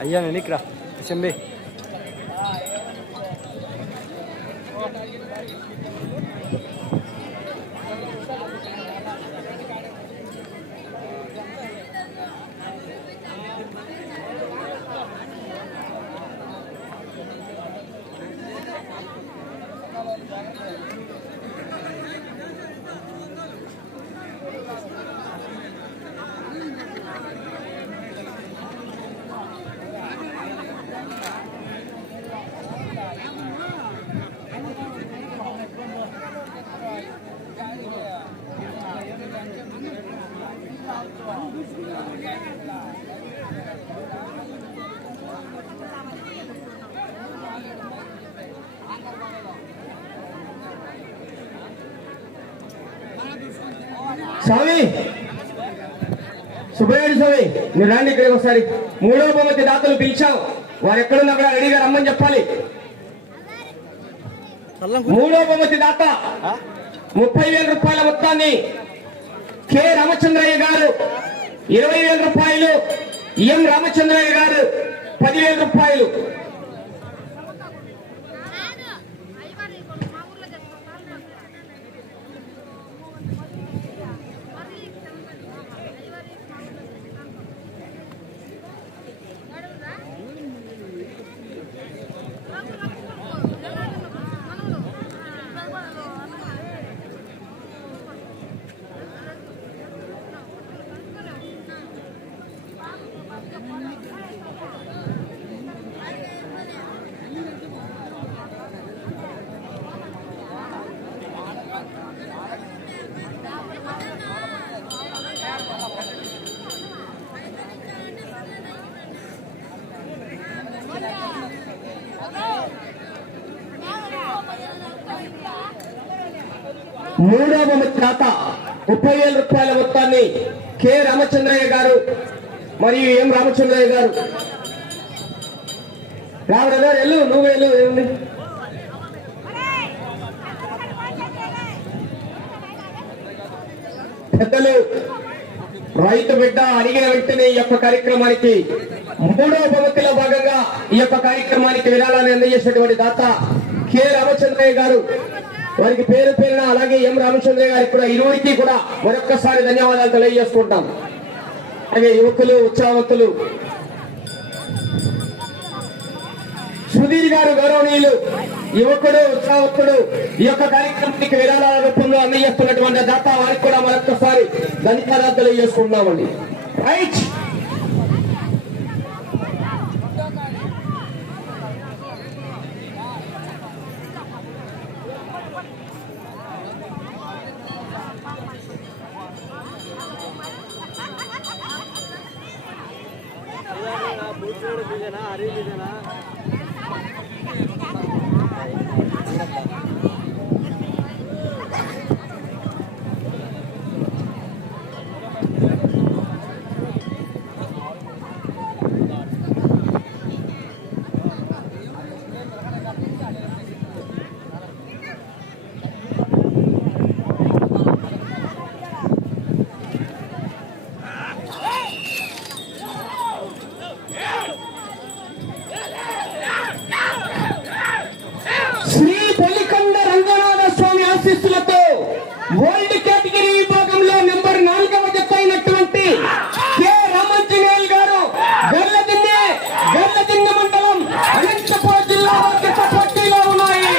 allá en el ICRA, SMB. స్వామి. సుబ్బయ్య స్వామి. మీరు రండి ఇక్కడికి ఒకసారి. మూడో బొమ్మతి దాతలు పిలిచాం. వారు ఎక్కడున్నా కూడా రెడీగా రమ్మని చెప్పాలి. మూడో బొమ్మతి దాత. ముప్పై వేల రూపాయల మొత్తాన్ని కె రామచంద్రయ్య గారు ఇరవై వేల రూపాయలు ఎం రామచంద్రయ్య గారు పదివేల రూపాయలు. మూడో బొమ్మతి ముప్పై వేల రూపాయల మొత్తాన్ని కె రామచంద్రయ్య గారు మరియు ఎం రామచంద్రయ్య గారు. రావడం వెళ్ళు నువ్వు వెళ్ళు ఏముంది పెద్దలు రైతు బిడ్డ అడిగిన వెంటనే ఈ యొక్క కార్యక్రమానికి మూడో భవతిలో భాగంగా ఈ యొక్క కార్యక్రమానికి విరాళాన్ని అందజేసినటువంటి దాత కె రామచంద్రయ్య గారు. వారికి పేరు పేరున అలాగే ఎం రామచంద్ర గారికి కూడా ఇరువురికి కూడా మరొక్కసారి ధన్యవాదాలు తెలియజేసుకుంటాం. అలాగే యువకులు ఉత్సాహవంతులు. సుధీర్ గారు గౌరవనీయులు యువకుడు ఉత్సాహకుడు ఈ యొక్క కార్యక్రమానికి విరాళాల రూపంలో అందజేస్తున్నటువంటి దాత వారికి కూడా మరొకసారి ధన్యవాదాలు తెలియజేసుకుంటున్నామండి. రైట్. శ్రీ కేటగిరీ విభాగంలో నెంబర్ నాలుగవ జత అయినటువంటి కె. రామంజనేయులు గారు గల్లదిన్నె గల్లదిన్నె మండలం అనంతపురం జిల్లా జత పోటీలో ఉన్నాయి.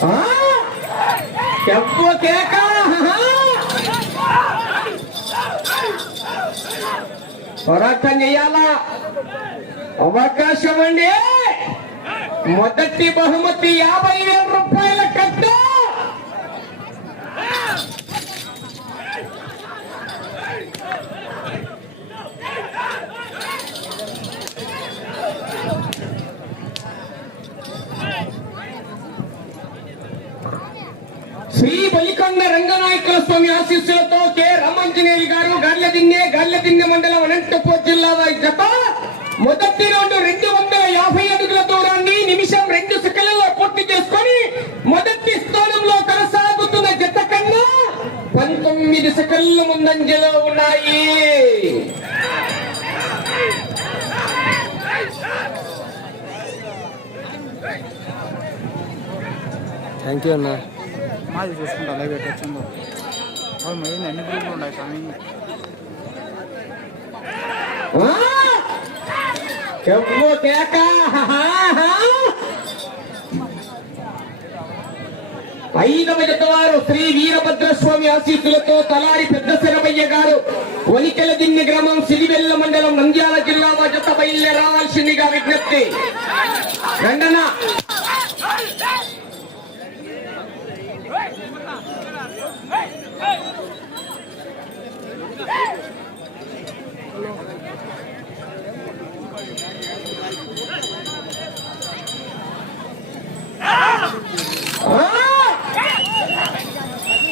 ఆ? చెప్పు కేక పోరాటం చేయాలా? అవకాశం అండి. మొదటి బహుమతి యాభై వేల రూపాయల కట్టు. శ్రీ బలికొండ రంగనాయకుల స్వామి ఆశీస్సులతో రామాంజనేయులు గారు గార్లదిన్నె గార్లదిన్నె మండలం అనంతపూర్ జిల్లా వారి జత. మొదటి రౌండ్ రెండు వందల యాభై అడుగుల దూరాన్ని నిమిషం రెండు సెకండ్లలో పూర్తి చేసుకొని మొదటి స్థానంలో కొనసాగుతున్న జత కన్నా పంతొమ్మిది సెకండ్లు ముందంజలో ఉన్నాయి. థ్యాంక్ యూ అన్న. మాది చూసుకుంటా అలాగే పెట్టొచ్చిందో అవి ఎన్ని గ్రూపులు ఉన్నాయి స్వామి? చెప్పు కేక! ఐదవ జత వారు శ్రీ వీరభద్రస్వామి ఆశీస్సులతో తలారి పెద్ద శరమయ్య గారు. వనికెల దిన్నె గ్రామం సిరివెల్ల మండలం నంద్యాల జిల్లా జత బయలుదేరి రావాల్సిందిగా విజ్ఞప్తి. రండన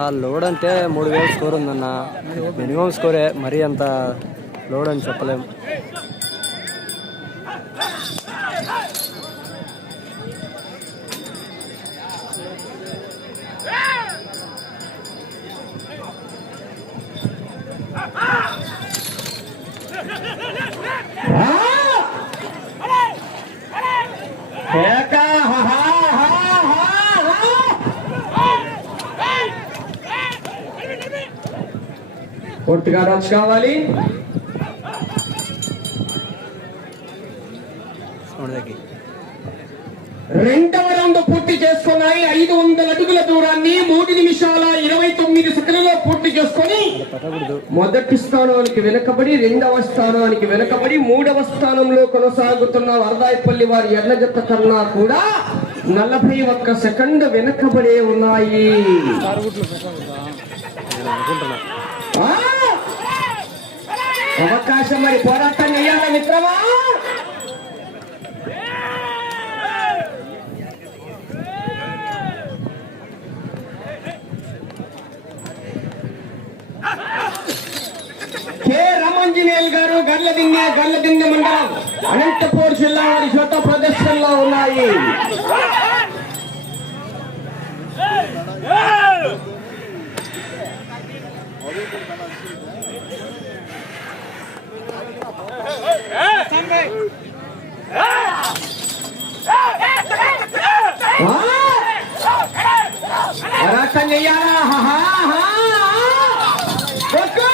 ఆ లోడ్ అంటే మూడు వేలు స్కోర్ ఉందన్న. మినిమం స్కోరే మరీ అంత లోడ్ అని చెప్పలేం. రచ్ కావాలి. రెండవ రౌండ్ పూర్తి చేసుకున్నాయి. ఐదు వందల అడుగుల దూరాన్ని మూడు నిమిషాల ఇరవై తొమ్మిది సెకండ్లలో పూర్తి చేసుకొని మొదటి స్థానానికి వెనుకబడి రెండవ స్థానానికి వెనుకబడి మూడవ స్థానంలో కొనసాగుతున్న వరదాయపల్లి వారి ఎర్ల జత కన్నా కూడా నలభై ఒక్క సెకండ్ వెనుకబడే ఉన్నాయి తారుగుట్లు పెట్టకూడదా నేను అనుకుంటున్నా ఆ! అవకాశం మరి పోరాటం చేయాల మిత్రమా? కె రమంజనేల్ గారు గర్లదిన్నె గర్లదిన్నె మండలం అనంతపూర్ జిల్లా వారి శ్వేత ప్రదర్శనలో ఉన్నాయి. పోరాటం చెయ్యాలా హా, హా, హా. కొట్టు.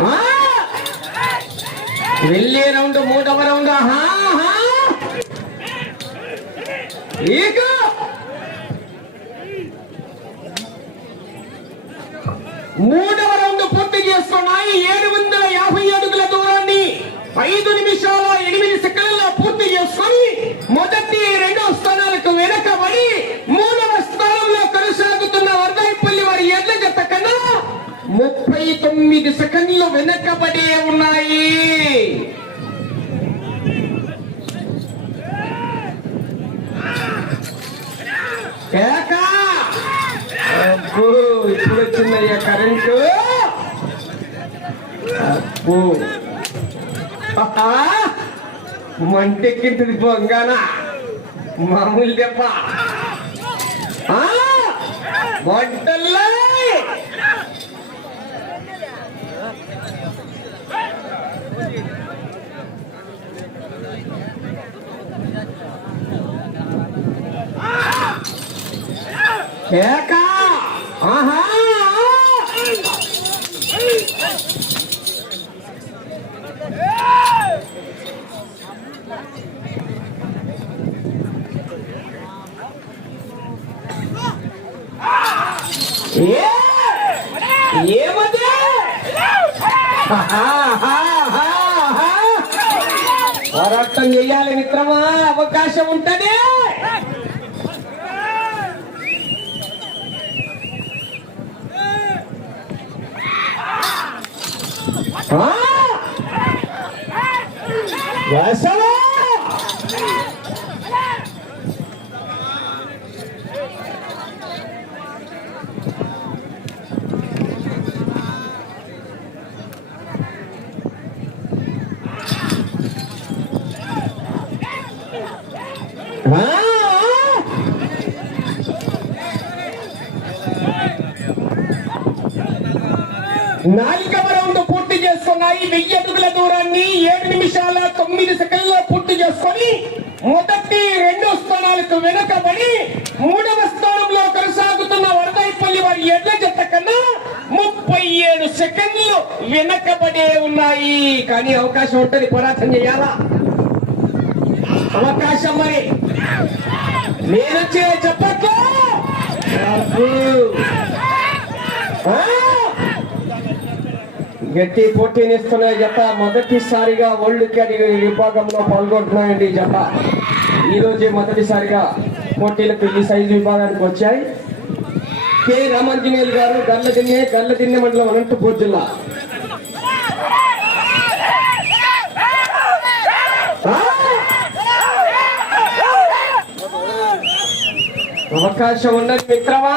ఆ! వెళ్ళే రౌండ్ మూడవ రౌండ్. హా, హా. మూడవ రౌండ్ పూర్తి చేసుకున్నాయి ఏడు వందల యాభై అడుగుల దూరాన్ని ఐదు నిమిషాల ఎనిమిది సెకండ్లలో పూర్తి చేసుకొని మొదటి రెండవ స్థానాలకు వెనకబడి మూడవ స్థానంలో కొనసాగుతున్న వరదాయిపల్లి వారి ఎడ్ల జత కన్నా ముప్పై తొమ్మిది సెకండ్లు వెనకబడి ఉన్నాయి కేక అబ్బో ఇప్పుడు వచ్చిందయ్యా కరెంటు ఓ ఆహా! మంటెక్కింటుంది బొంగాన. మామూలు దెబ్బ. ఆ! ఏక కేక ఆహా ఏ ఏమది పోరాటం చెయ్యాలి మిత్రమా అవకాశం ఉంటది ఆ! వసవా! ఆ! నాలుగవ రౌండ్ పూర్తి చేసుకున్నాయి వెయ్యి అడుగుల దూరాన్ని ఏడు నిమిషాల తొమ్మిది సెకండ్లో పూర్తి చేసుకొని మొదటి రెండు స్థానాలకు వెనుకబడి మూడవ స్థానంలో కొనసాగుతున్న వరదైపల్లి వారి ఎడ్ల జత కన్నా ముప్పై ఏడు సెకండ్లు వెనకబడే ఉన్నాయి. కానీ అవకాశం ఉంటుంది పోరాటం చేయాలా? అవకాశం మరి. నేను చెప్పట్లు? గట్టి పోటీనిస్తున్న జత మొదటిసారిగా వరల్డ్ కేటగిరీ విభాగంలో పాల్గొంటున్నాయండి జత. ఈ మొదటిసారిగా పోటీలకు ఈ సైజు విభాగానికి వచ్చాయి. కె రామాంజనేయులు గారు గల్లదిన్నె గల్లదిన్నె మండలం అనంతపూర్ జిల్లా. అవకాశం ఉన్నది మిత్రమా?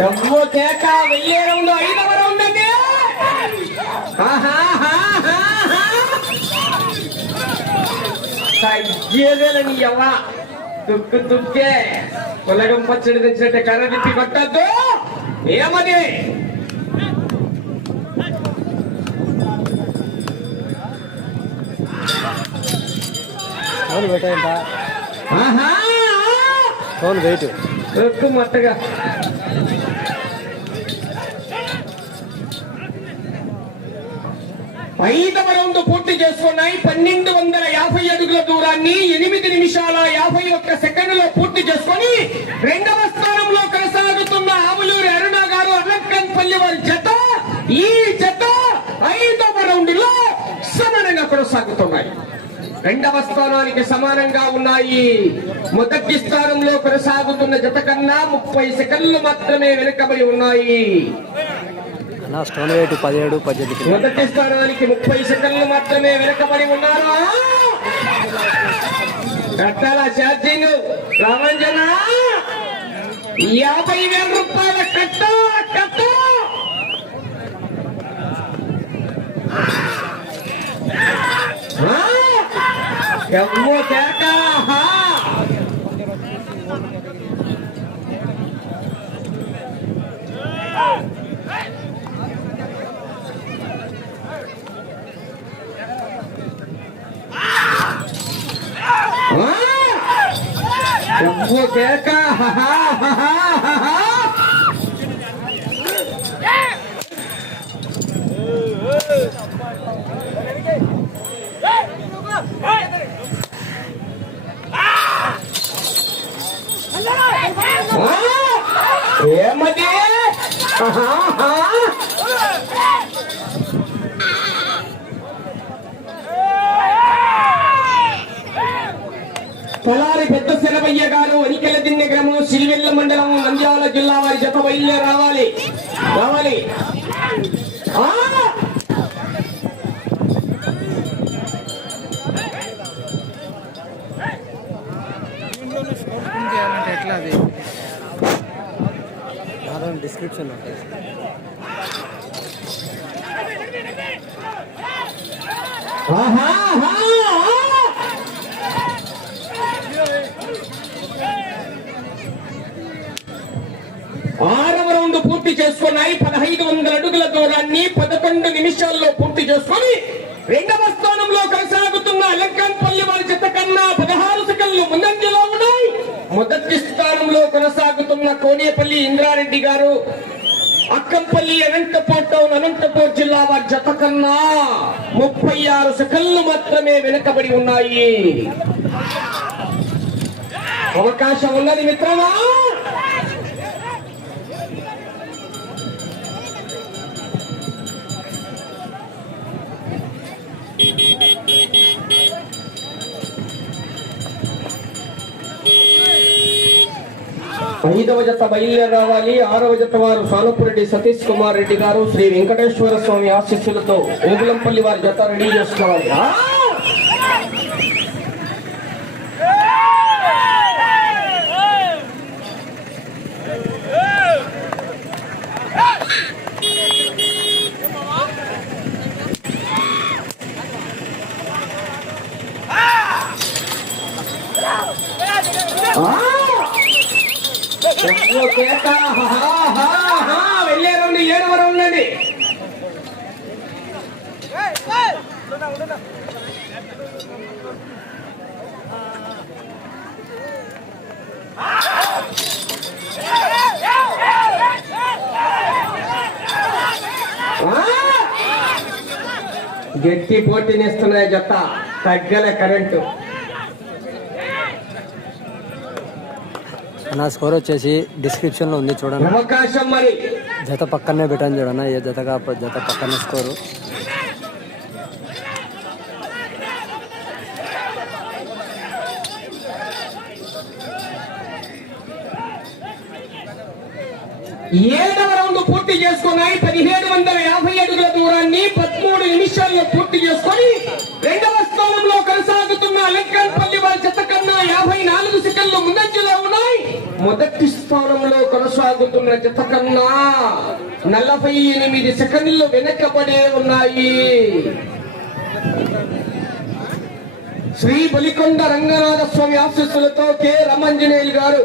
డబ్బు కేక వెయ్యే రౌండ్ ఐదవ రౌండ్ అండి తగ్గేదేలని ఎవ దుక్కు దుక్కే. పులగం పచ్చడి తెచ్చినట్టే కర్ర తిప్పి కొట్టద్దు. ఏమని ఫోన్ వెయిట్. దుక్కు ఐదవ రౌండ్ పూర్తి చేసుకున్నాయి. పన్నెండు వందల యాభై అడుగుల దూరాన్ని ఎనిమిది నిమిషాల యాభై ఒక్క సెకండ్లో పూర్తి చేసుకొని రెండవ స్థానంలో కొనసాగుతున్న ఆవులూరి అరుణ గారు అలంకన్పల్లి వారి జత ఈ జత ఐదవ రౌండ్లో సమానంగా కొనసాగుతున్నాయి. రెండవ స్థానానికి సమానంగా ఉన్నాయి. మొదటి స్థానంలో కొనసాగుతున్న జత కన్నా ముప్పై సెకండ్లు మాత్రమే వెనుకబడి ఉన్నాయి. అన్న స్టోన్ వెయిట్ పదిహేడు పద్దెనిమిది మొదటి స్థానానికి ముప్పై సెకండ్లు మాత్రమే వెనకబడి ఉన్నారు. కట్టాల ఛార్జింగ్ రామంజన యాభై వేల రూపాయల కట్ట కట్ట. ఎవ్వో కేక ఆహా! ఎవ్వో కేక ఆహా! ఆహా! ఆ! ఏమది ఆహా! ఆహా! పొలారి పెద్ద శరవయ్య గారు అనికెల దిన్నె గ్రామం సిరివెల్ల మండలం నంద్యాల జిల్లా వారి జత బయలుదేరి రావాలి. రావాలి. ఎట్లా అది డిస్క్రిప్షన్ ఆహా! ఆహా! ఆరవ రౌండ్ పూర్తి చేసుకున్నాయి. పదహైదు వందల అడుగుల దూరాన్ని పదకొండు నిమిషాల్లో పూర్తి చేసుకొని రెండవ స్థానంలో కొనసాగుతున్న అలంకాన్పల్లి వారి చెత్త కన్నా పదహారు సెకండ్లు ముందంజలో ఉన్నాయి. మొదటి స్థానంలో కొనసాగుతున్న కోనేపల్లి ఇంద్రారెడ్డి గారు అక్కంపల్లి అనంతపూర్ టౌన్ అనంతపూర్ జిల్లా వారి జత కన్నా ముప్పై ఆరు సెకండ్లు మాత్రమే వెనుకబడి ఉన్నాయి. అవకాశం ఉన్నది మిత్రమా? ఐదవ జత బయలుదేరి రావాలి. ఆరవ జత వారు సానుపురెడ్డి సతీష్ కుమార్ రెడ్డి గారు శ్రీ వెంకటేశ్వర స్వామి ఆశీస్సులతో ఓగులంపల్లి వారి జత రెడీ చేసుకోవాలి ఆ! ఆ! ఒక్కో కేక, హా, హా, హా, వెళ్ళే రౌండ్ ఏడవ గట్టి పోటీనిస్తున్నాయి జత. తగ్గలే కరెంటు. నా స్కోర్ వచ్చేసి డిస్క్రిప్షన్లో ఉంది చూడండి. జత పక్కనే పెట్టాను చూడన్న ఏ జత కాకపోతే జత పక్కనే స్కోరు. ఏడవ రౌండ్ పూర్తి చేసుకున్నాయి. పదిహేడు వందల యాభై అడుగుల దూరాన్ని పదమూడు నిమిషాల్లో పూర్తి చేసుకొని రెండవ స్థానంలో కొనసాగుతున్న అలంకాన్పల్లి వారి జత కన్నా యాభై నాలుగు సెకండ్లు ముందంజలో ఉన్నాయి మొదటి స్థానంలో కొనసాగుతున్న జత కన్నా నలభై ఎనిమిది సెకండ్లు వెనకబడే ఉన్నాయి. శ్రీ బలికొండ రంగనాథ స్వామి ఆశీస్సులతో కె. రమంజనేయులు గారు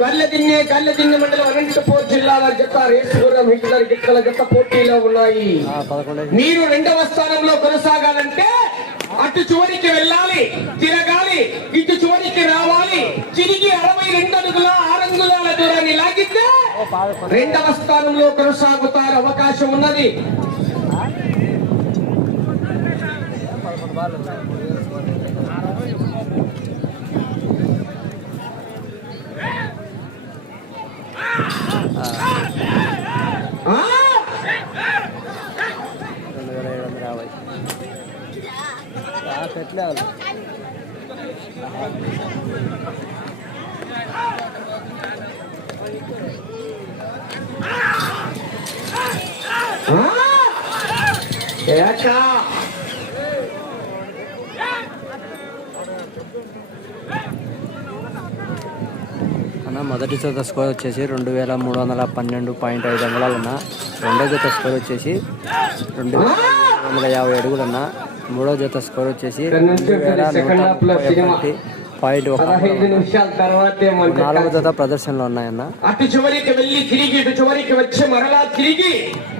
గల్లదిన్నె గల్లదిన్నె మండలం అనంతపూర్ జిల్లాల జత రేసుగురం హిట్లర్ గిట్టల జత పోటీలో ఉన్నాయి. మీరు రెండవ స్థానంలో కొనసాగాలంటే అటు చివరికి వెళ్ళాలి తిరగాలి ఇటు చివరికి రావాలి. తిరిగి అరవై రెండు అడుగుల ఆరంగుళాల దూరాన్ని లాగితే రెండవ స్థానంలో కొనసాగుతారు అవకాశం ఉన్నది ఆ! రెండు వేల ఏడు వందల యాభై ఆ, ఏకా! అన్న మొదటి జత స్కోర్ వచ్చేసి రెండు వేల మూడు వందల పన్నెండు పాయింట్ ఐదు అంగుళాలు అన్న రెండో జత స్కోర్ వచ్చేసి రెండు వేల వందల యాభై అడుగులు అన్నా మూడో జత స్కోర్ వచ్చేసి పాయింట్ ఒక నాలుగో జత ప్రదర్శనలో ఉన్నాయన్న. అటు చివరికి వెళ్ళి తిరిగి ఇటు చివరికి వచ్చి మరలా తిరిగి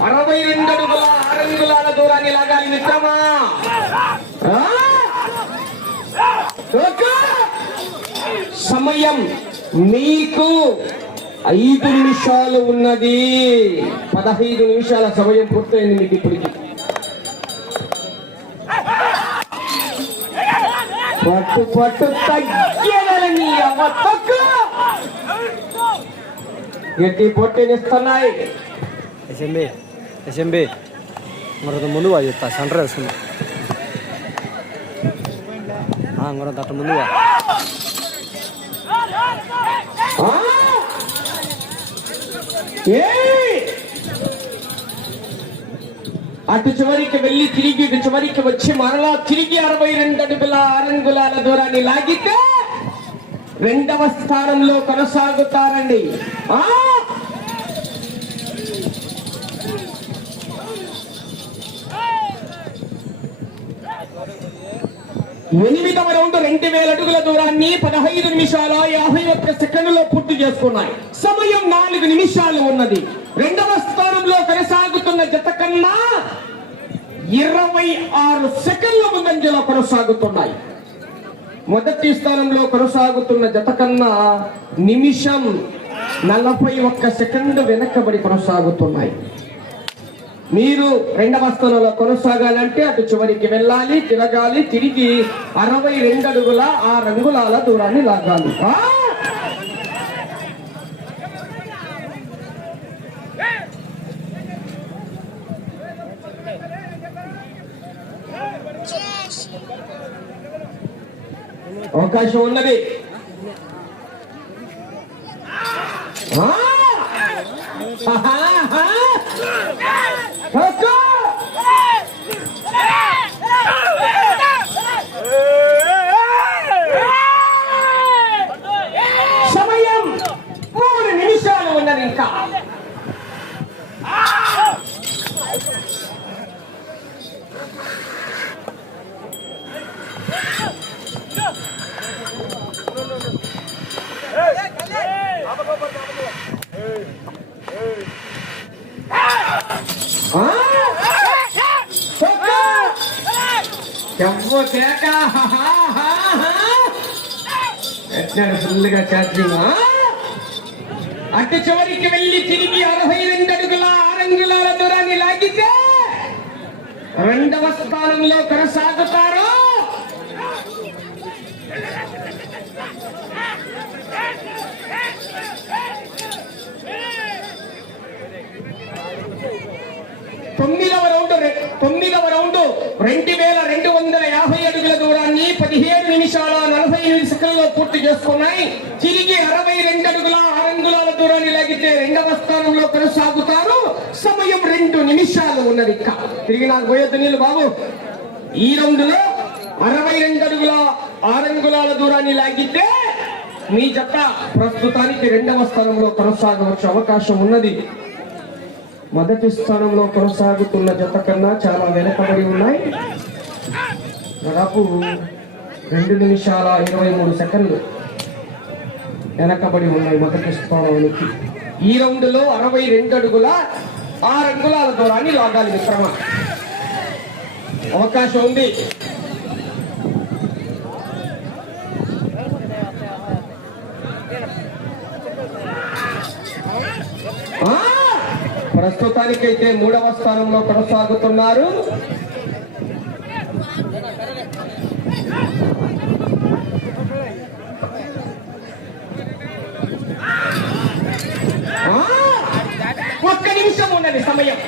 అరవై రెండు అడుగుల ఆరంగుళాల దూరాన్ని లాగాలి మిత్రమా. సమయం మీకు ఐదు నిమిషాలు ఉన్నది. పదహైదు నిమిషాల సమయం పూర్తయింది మీకు ఇప్పటికి. పట్టు పట్టు తగ్గేయాలని అవ్వ తక్కువ గట్టి పొట్టినిస్తున్నాయి ఎస్ఎంబి ఎస్ఎంబి మరొక ముందు వా చెప్తా సెంటర్ వేసుకుంది మరొక అట్ట ముందు వా ఆ? ఏయ్! అటు చివరికి వెళ్ళి తిరిగి ఇటు చివరికి వచ్చి మరలా తిరిగి అరవై రెండు అడుగుల ఆరంగుళాల దూరాన్ని లాగితే రెండవ స్థానంలో కొనసాగుతారండి. ఆ! ఎనిమిదవ రౌండ్ రెండు వేల అడుగుల దూరాన్ని పదహైదు నిమిషాల యాభై ఒక్క సెకండ్లో పూర్తి చేసుకున్నాయి. సమయం నాలుగు నిమిషాలు ఉన్నది. రెండవ స్థానంలో కొనసాగు కొనసాగుతున్న జత కన్నా ఇరవై ఆరు సెకండ్ల ముందంజలో కొనసాగుతున్నాయి. మొదటి స్థానంలో కొనసాగుతున్న జత కన్నా నిమిషం నలభై ఒక్క సెకండ్ వెనకబడి కొనసాగుతున్నాయి. మీరు రెండవ స్థానంలో కొనసాగాలంటే అటు చివరికి వెళ్ళాలి తిరగాలి తిరిగి అరవై రెండు అడుగుల ఆ రంగులాల దూరాన్ని లాగాలి ఆ! అవకాశం ఉన్నది. ఆ! ఆహాహా! ఒక్క! సమయం మూడు నిమిషాలు ఉన్నది ఇంకా ఆ! ఒక్క! చెప్పు కేక ఎట్లాడు ఫుల్గా ఛార్జింగ్. అటు చివరికి వెళ్ళి తిరిగి అరవై రెండు అడుగుల ఆరంగులాల దూరాన్ని లాగితే రెండవ స్థానంలో కొనసాగుతారు. తొమ్మిదవ రౌండ్ తొమ్మిదవ రౌండ్ వేల రెండు వందల యాభై అడుగుల దూరాన్ని పదిహేడు నిమిషాల నలభై ఎనిమిది సెకండ్లో పూర్తి చేసుకున్నాయి తిరిగి అరవై రెండు అడుగుల ఆరంగుల దూరాన్ని లాగితే రెండవ స్థానంలో కొనసాగుతారు. సమయం రెండు నిమిషాలు ఉన్నది ఇంకా. తిరిగి నాకు పోయొద్దు నీళ్ళు బాబు. ఈ రౌండ్లో అరవై రెండు అడుగుల ఆరంగులాల దూరాన్ని లాగితే మీ జత ప్రస్తుతానికి రెండవ స్థానంలో కొనసాగవచ్చు అవకాశం ఉన్నది. మొదటి స్థానంలో కొనసాగుతున్న జత కన్నా చాలా వెనకబడి ఉన్నాయి. దాదాపు రెండు నిమిషాల ఇరవై మూడు సెకండ్లు. వెనకబడి ఉన్నాయి మొదటి స్థానానికి ఈ రౌండ్లో అరవై రెండు అడుగుల ఆరు అంగుళాల దూరాన్ని లాగాలి విక్రమ. అవకాశం ఉంది. ప్రస్తుతానికైతే మూడవ స్థానంలో కొనసాగుతున్నారు ఆ! ఒక్క నిమిషం ఉన్నది సమయం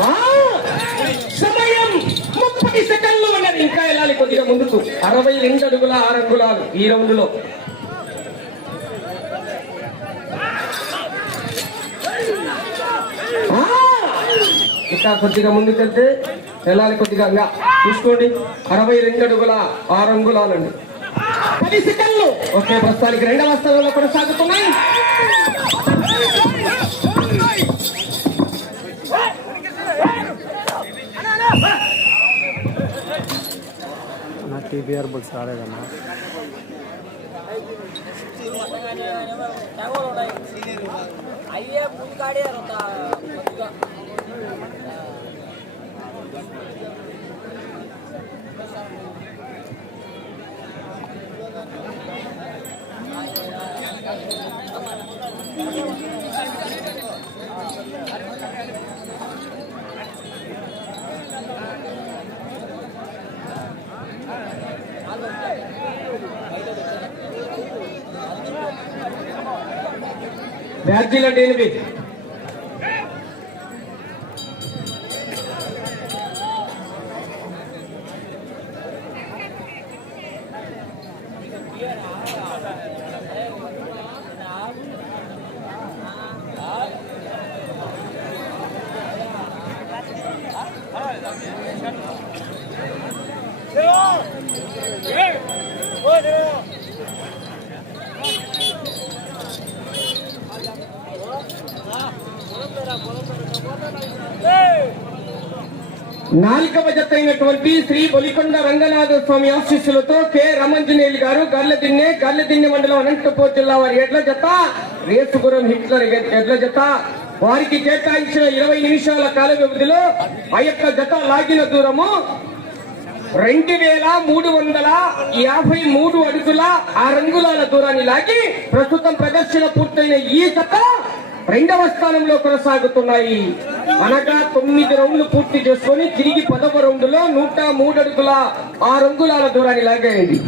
ఆ! సమయం ముప్పై సెకండ్లు ఉన్నది ఇంకా వెళ్ళాలి కొద్దిగా ముందుకు అరవై రెండు అడుగుల ఆరు అంగుళాలు ఈ రౌండ్లో ఇంకా కొద్దిగా ముందుకెళ్తే వెళ్ళాలి కొద్దిగా ఇంకా. చూసుకోండి. అరవై రెండు అడుగుల ఆరు అంగుళాలండి. పది సెకండ్లు. ఓకే ప్రస్తుతానికి రెండవ స్థానంలో కొనసాగుతున్నాయి. నా టీపీఆర్ బుక్స్ రాలేదన్నా అయ్యే అంటే ఏంటి నాలుగవ జత శ్రీ బొలికొండ రంగనాథ స్వామి ఆశీస్సులతో కె. రమంజనేయులు గారు గర్లదిన్నె గర్లదిన్నె మండలం అనంతపూర్ జిల్లా వారి ఎడ్ల జత రేసుపురం హిట్లర్ ఎడ్ల జత. వారికి కేటాయించిన ఇరవై నిమిషాల కాల వ్యవధిలో ఆ యొక్క జత లాగిన దూరము రెండు వేల మూడు వందల యాభై మూడు అడుగుల ఆ రంగులాల దూరాన్ని లాగి ప్రస్తుతం ప్రదర్శన పూర్తయిన ఈ జత రెండవ స్థానంలో కొనసాగుతున్నాయి. అనగా తొమ్మిది రౌండ్లు పూర్తి చేసుకొని తిరిగి పదవ రౌండ్లో నూట మూడు అడుగుల ఆ రంగులాల దూరాన్ని లాగేయండి.